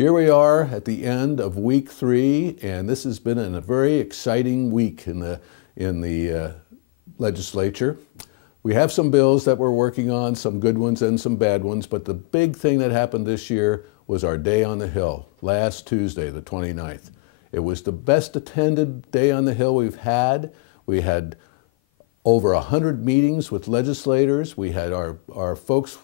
Here we are at the end of week 3, and this has been a very exciting week in the legislature. We have some bills that we're working on, some good ones and some bad ones, but the big thing that happened this year was our Day on the Hill, last Tuesday, the 29th. It was the best attended Day on the Hill we've had. We had over 100 meetings with legislators. We had our folks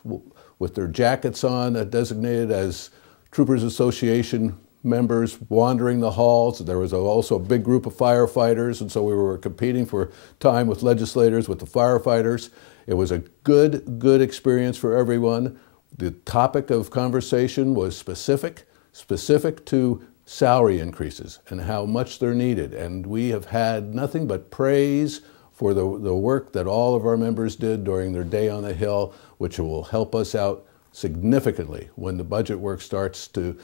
with their jackets on, designated as Troopers Association members, wandering the halls. There was also a big group of firefighters, and so we were competing for time with legislators, with the firefighters. It was a good experience for everyone. The topic of conversation was specific to salary increases and how much they're needed. And we have had nothing but praise for the work that all of our members did during their Day on the Hill, which will help us out significantly when the budget work starts to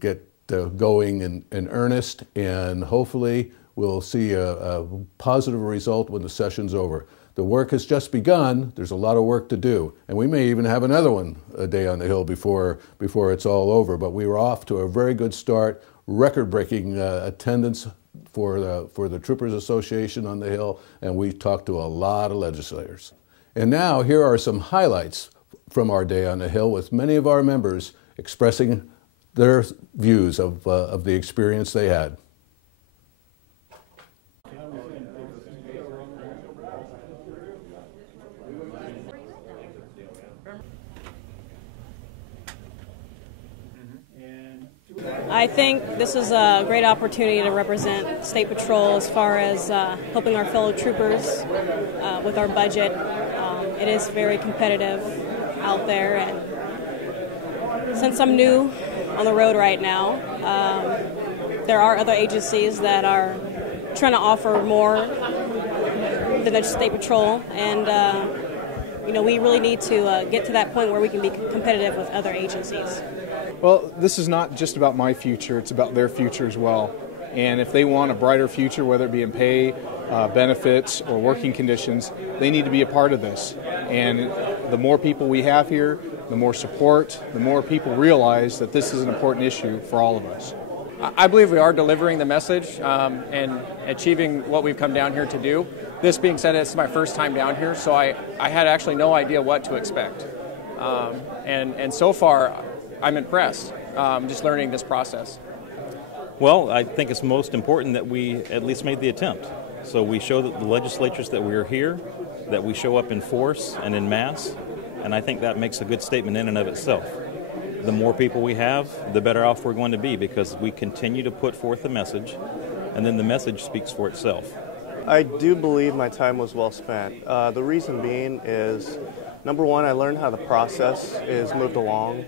get going in earnest, and hopefully we'll see a positive result when the session's over. The work has just begun. There's a lot of work to do, and we may even have another one, a Day on the Hill, before it's all over. But we were off to a very good start, record-breaking attendance for the Troopers Association on the Hill, and we talked to a lot of legislators. And now here are some highlights from our Day on the Hill, with many of our members expressing their views of the experience they had. I think this is a great opportunity to represent State Patrol as far as helping our fellow troopers with our budget. It is very competitive out there, and since I'm new on the road right now, there are other agencies that are trying to offer more than the State Patrol, and we really need to get to that point where we can be competitive with other agencies. Well, this is not just about my future, it's about their future as well. And if they want a brighter future, whether it be in pay, benefits, or working conditions, they need to be a part of this. And the more people we have here, the more support, the more people realize that this is an important issue for all of us. I believe we are delivering the message and achieving what we've come down here to do. This being said, it's my first time down here, so I had actually no idea what to expect. And so far, I'm impressed, just learning this process. Well, I think it's most important that we at least made the attempt. So we show that the legislatures that we are here, that we show up in force and in mass, and I think that makes a good statement in and of itself. The more people we have, the better off we're going to be, because we continue to put forth the message, and then the message speaks for itself. I do believe my time was well spent. The reason being is, number one, I learned how the process is moved along.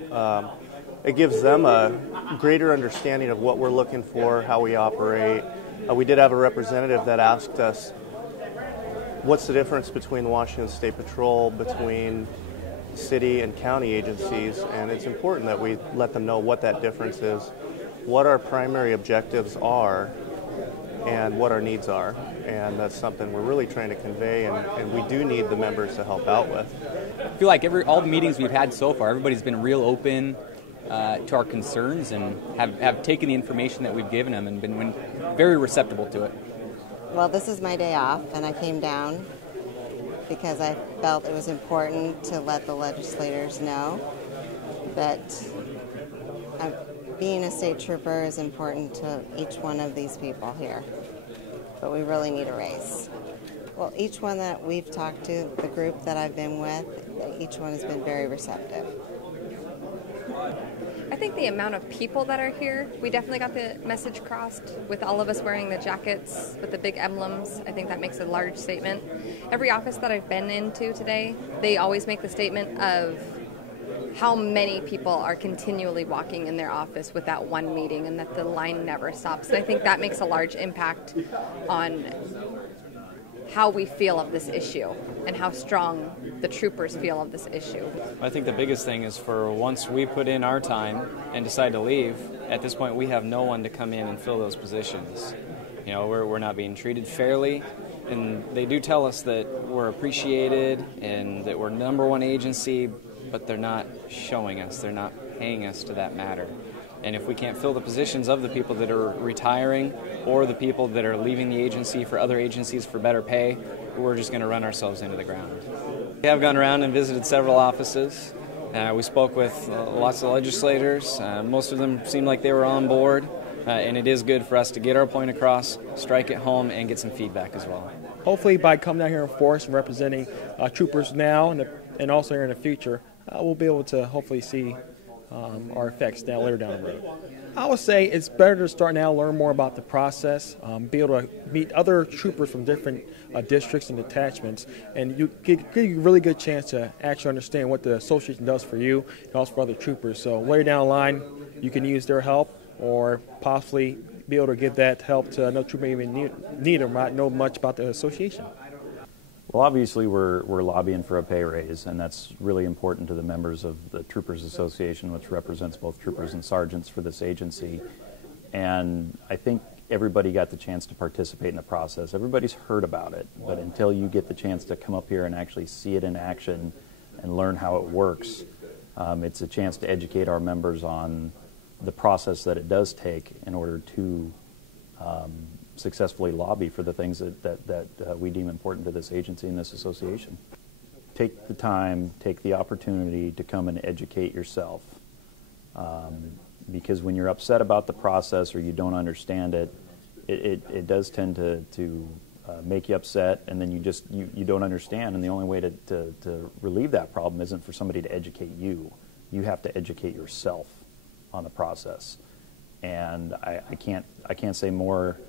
It gives them a greater understanding of what we're looking for, how we operate. We did have a representative that asked us, what's the difference between Washington State Patrol, between city and county agencies? And it's important that we let them know what that difference is, what our primary objectives are, and what our needs are. And that's something we're really trying to convey, and we do need the members to help out with. I feel like all the meetings we've had so far, everybody's been real open to our concerns and have taken the information that we've given them and been very receptive to it. Well, this is my day off, and I came down because I felt it was important to let the legislators know that being a state trooper is important to each one of these people here. But we really need a raise. Well, each one that we've talked to, the group that I've been with, each one has been very receptive. I think the amount of people that are here, we definitely got the message crossed with all of us wearing the jackets with the big emblems. I think that makes a large statement. Every office that I've been into today, they always make the statement of how many people are continually walking in their office with that one meeting and that the line never stops. And I think that makes a large impact on how we feel of this issue and how strong the troopers feel of this issue. I think the biggest thing is for once we put in our time and decide to leave, at this point we have no one to come in and fill those positions. You know, we're not being treated fairly, and they do tell us that we're appreciated and that we're #1 agency, but they're not showing us, they're not paying us to that matter. And if we can't fill the positions of the people that are retiring or the people that are leaving the agency for other agencies for better pay, we're just going to run ourselves into the ground. We have gone around and visited several offices. We spoke with lots of legislators. Most of them seemed like they were on board. And it is good for us to get our point across, strike it home, and get some feedback as well. Hopefully by coming down here in force and representing troopers now and also here in the future, we'll be able to hopefully see our effects later down the road. I would say it's better to start now, learn more about the process, be able to meet other troopers from different districts and detachments, and you give you a really good chance to actually understand what the association does for you and also for other troopers. So later down the line, you can use their help or possibly be able to give that help to another trooper even need or not know much about the association. Well, obviously we're lobbying for a pay raise, and that's really important to the members of the Troopers Association, which represents both troopers and sergeants for this agency. And I think everybody got the chance to participate in the process. Everybody's heard about it, but until you get the chance to come up here and actually see it in action and learn how it works, it's a chance to educate our members on the process that it does take in order to successfully lobby for the things that we deem important to this agency and this association. Take the time, take the opportunity to come and educate yourself. Because when you're upset about the process or you don't understand it, it does tend to make you upset, and then you don't understand, and the only way to relieve that problem isn't for somebody to educate you. You have to educate yourself on the process. And I can't say more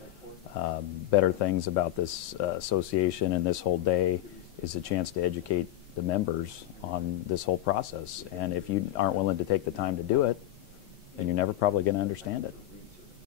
better things about this association, and this whole day is a chance to educate the members on this whole process. And if you aren't willing to take the time to do it, then you're never probably going to understand it.